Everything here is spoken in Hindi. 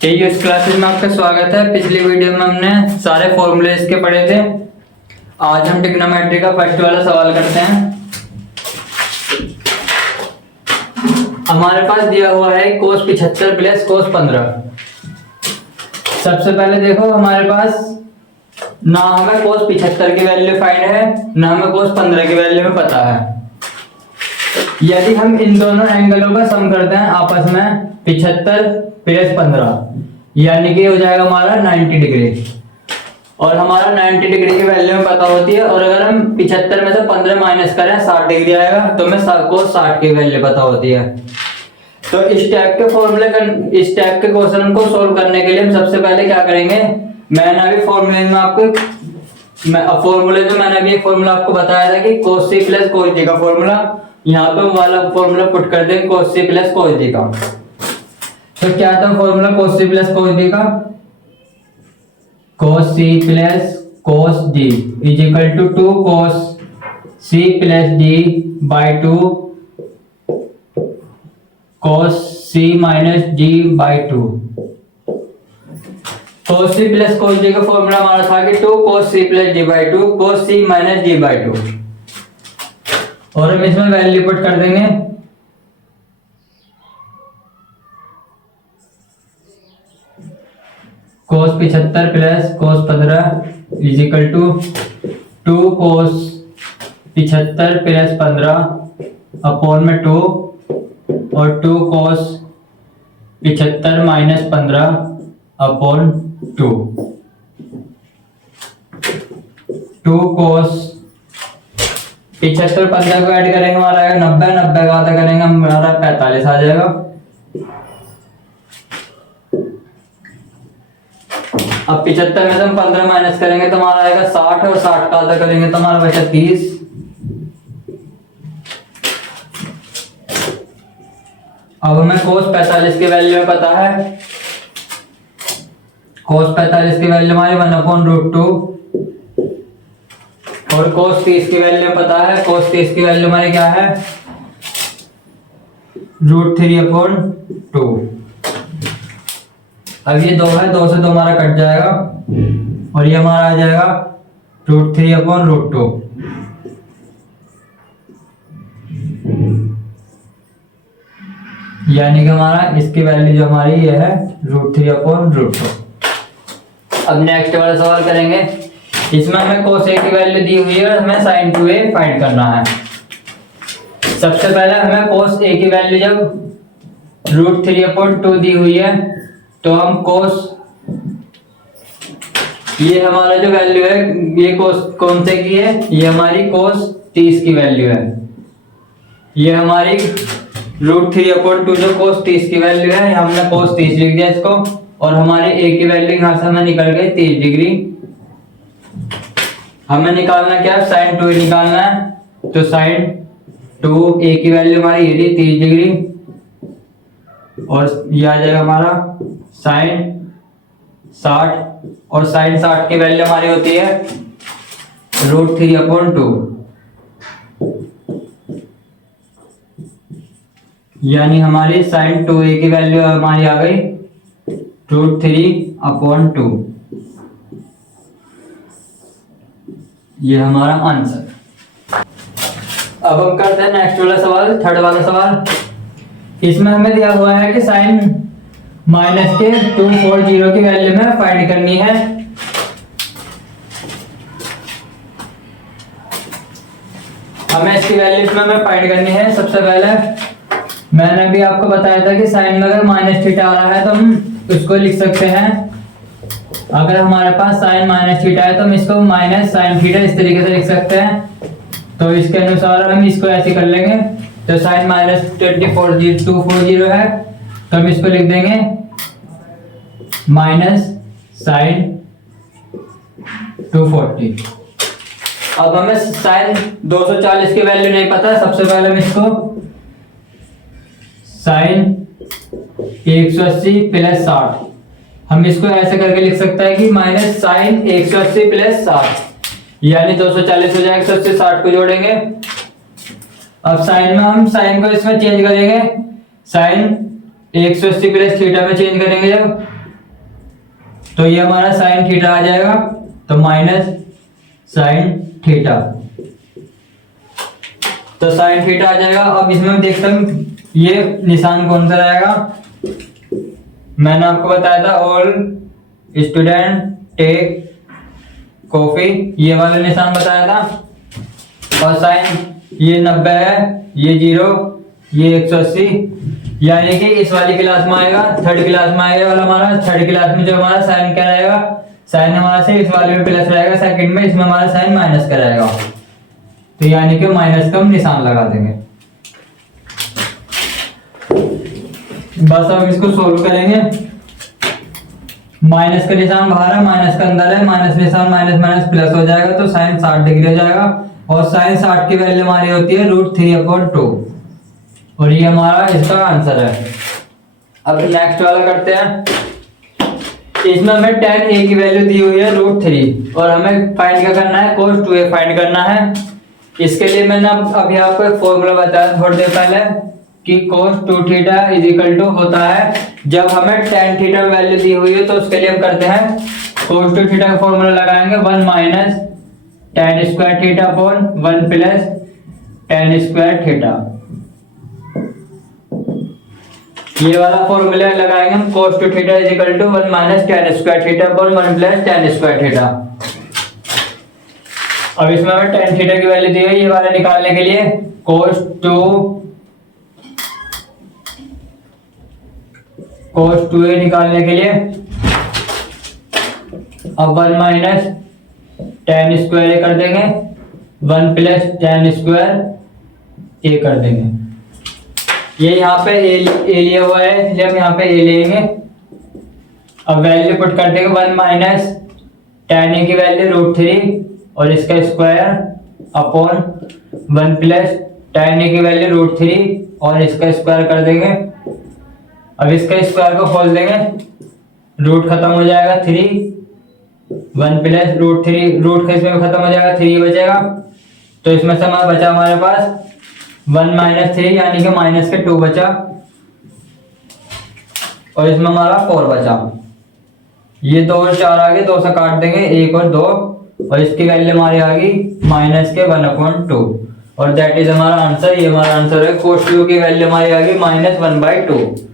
इस क्लासेस में आपका स्वागत है। पिछली वीडियो में हमने सारे फॉर्मूले इसके पढ़े थे। आज हम ट्रिग्नोमेट्री का फर्स्ट वाला सवाल करते हैं। हमारे पास दिया हुआ है cos 75 प्लस cos 15। सबसे पहले देखो हमारे पास ना हमें cos 75 की वैल्यू फाइंड है ना हमें cos 15 की वैल्यू में पता है। यदि हम इन दोनों एंगलों का सम करते हैं आपस में 75 प्लस 15 यानी कि हो जाएगा हमारा 90 डिग्री, और हमारा 90 डिग्री की वैल्यू में पता होती है। और अगर हम 75 में से 15 माइनस करें 60 डिग्री आएगा, तो हमें को 60 की वैल्यू पता होती है। तो इस टाइप के क्वेश्चन को सोल्व करने के लिए हम सबसे पहले क्या करेंगे, मैंने अभी फॉर्मूले में एक फॉर्मूला आपको बताया था कि cos c plus cos d का फॉर्मूला। यहाँ पे वाला फॉर्मूला पुट कर देंगे cos c plus cos d का। तो क्या था formula cos c plus cos d का? cos c plus cos d is equal to 2 cos c plus d by 2 cos c minus d by 2। cos c plus cos d का फॉर्मूला हमारा था कि 2 cos c plus d by 2 cos c minus d by 2, और हम इसमें वैल्यू पुट कर देंगे। cos 75 plus cos 15 is equal to 2 cos 75 plus 15 upon में 2 और 2 cos 75 माइनस 15 अपॉन 2। 2 cos 75 15 को ऐड करेंगे हमारा आएगा 90, 90 का आधा करेंगे हमारा 45 आ जाएगा। अब 75 में से हम 15 माइनस करेंगे तो हमारा आएगा 60, और 60 का आधा करेंगे तो हमारा बचा 30। अब हमें cos 45 की वैल्यू में पता है। cos 45 की वैल्यू हमारी 1/√2, और cos 30 की वैल्यू पता है। cos 30 की वैल्यू हमारी क्या है? √3/2। अब ये 2 है, 2 से 2 हमारा कट जाएगा, और ये हमारा आ जाएगा √3/√2। यानी कि हमारा इसकी वैल्यू जो हमारी ये है √3/√2। अब नेक्स्ट वाला सवाल करेंगे। इसमें हमें cos a की वैल्यू दी हुई है और हमें sin 2a फाइंड करना है। सबसे पहले हमें cos a की वैल्यू जब √3/2 दी हुई है तो हम cos, ये हमारा जो वैल्यू है ये cos कौन से की है? ये हमारी cos 30 की वैल्यू है। ये हमारी √3/2 जो cos 30 की वैल्यू है, हमने cos 30 लिख दिया इसको, और हमारे a की वैल्यू यहाँ से हमें निकल गई 30 डिग्री। हमें निकालना क्या है? sin 2a निकालना है। तो sin 2a की वैल्यू हमारी ये थी 30 डिग्री, और ये आ जाएगा हमारा sin 60, और sin 60 की वैल्यू हमारी होती है √3/2। यानी हमारी sin 2a की वैल्यू हमारी आ गई √3/2। ये हमारा आंसर। अब हम करते हैं नेक्स्ट वाला सवाल, थर्ड वाला सवाल। इसमें हमें दिया हुआ है कि sin माइनस के 240 की वैल्यू में फाइंड करनी है। हमें इसकी वैल्यू इसमें हमें फाइंड करनी है। सबसे पहले मैंने भी आपको बताया था कि sin में अगर माइनस थीटा आ रहा है तो हम उसको लिख सकते हैं। अगर हमारे पास sin माइनस थीटा है तो हम इसको माइनस sin थीटा इस तरीके से लिख सकते हैं। तो इसके अनुसार हम इसको ऐसे कर लेंगे। तो sin माइनस 240 है, तो हम इसको लिख देंगे माइनस sin 240। अब हमें sin 240 की वैल्यू नहीं पता। सबसे पहले हम इसको sin 180 प्लस 60, हम इसको ऐसे करके लिख सकते हैं कि माइनस sin 180 प्लस 60, यानी 240 हो जाएगा। 180 60 को जोड़ेंगे। अब साइन में हम साइन को इसमें चेंज करेंगे, साइन 180 प्लस थीटा में चेंज करेंगे जब, तो ये हमारा साइन थीटा आ जाएगा, तो माइनस साइन थीटा, तो साइन थीटा आ जाएगा। अब इसमें मैं देखता हूँ ये निशान कौन सा रहेगा। मैंने आपको बताया था ऑल स्टूडेंट टेक कॉफी, ये वाला निशान बताया था। और साइन ये 90 है, ये 0, ये 180, यानी कि इस वाली क्लास में आएगा, थर्ड क्लास में आएगा वाला हमारा। थर्ड क्लास में जो हमारा साइन क्या रहेगा, साइन हमारा से इस वाले में प्लस रहेगा, सेकंड में इसमें हमारा साइन माइनस का रहेगा, तो यानी कि माइनस का हम निशान लगा देंगे। बस अब इसको सोल्व करेंगे। माइनस का निशान बाहर है, माइनस का अंदर है, माइनस निशान माइनस माइनस प्लस हो जाएगा, तो साइन 60 डिग्री हो जाएगा। और साइन 60 की वैल्यू हमारी होती है √3/2, और ये हमारा इसका आंसर है। अब नेक्स्ट वाला करते हैं। इसमें हमें tan a की वैल्यू दी हुई है √3, और हमें फाइंड क्या करना है, cos 2a फाइंड करना है। इसके लिए मैंने अभी आपको एक फॉर्मूला बताया थोड़ी देर पहले कि cos 2θ इज इक्वल टू होता है, जब हमें tan θ वैल्यू दी हुई है तो उसके लिए हम करते हैं cos 2θ का फॉर्मूला लगाएंगे 1 minus tan square theta upon 1 plus tan square theta. ये वाला फॉर्मूला लगाएंगे हम cos 2θ is equal to 1 minus tan square theta upon 1 plus tan square theta. अब इसमें हमें tan थीटा की वैल्यू दी है, ये वाला निकालने के लिए cos 2a निकालने के लिए अब 1 माइनस tan स्क्वायर a कर देंगे, 1 प्लस tan स्क्वायर a कर देंगे। ये यहाँ पे a लिया हुआ है, इसलिए हम यहाँ पे a लेंगे। अब वैल्यू पुट कर देंगे 1 माइनस tan a की वैल्यू √3 और इसका square upon 1 plus tan a की वैल्यू √3 और इसका स्क्वायर कर देंगे। अब इसका स्क्वायर को खोल देंगे, रूट खत्म हो जाएगा 3, 1 प्लस √3, रूट का इसमें खत्म हो जाएगा, 3 बचेगा। तो इसमें से हमारा बचा हमारे पास 1 माइनस 3 यानी कि माइनस के 2 बचा, और इसमें हमारा 4 बचा। ये 2 और 4 आ गए, 2 से काट देंगे 1 और 2, और इसकी वैल्यू हमारी आ गई माइनस के 1/2, और दैट इज हमारा आंसर। ये हमारा आंसर है cos 2 की वैल्यू हमारी आ गई -1/2।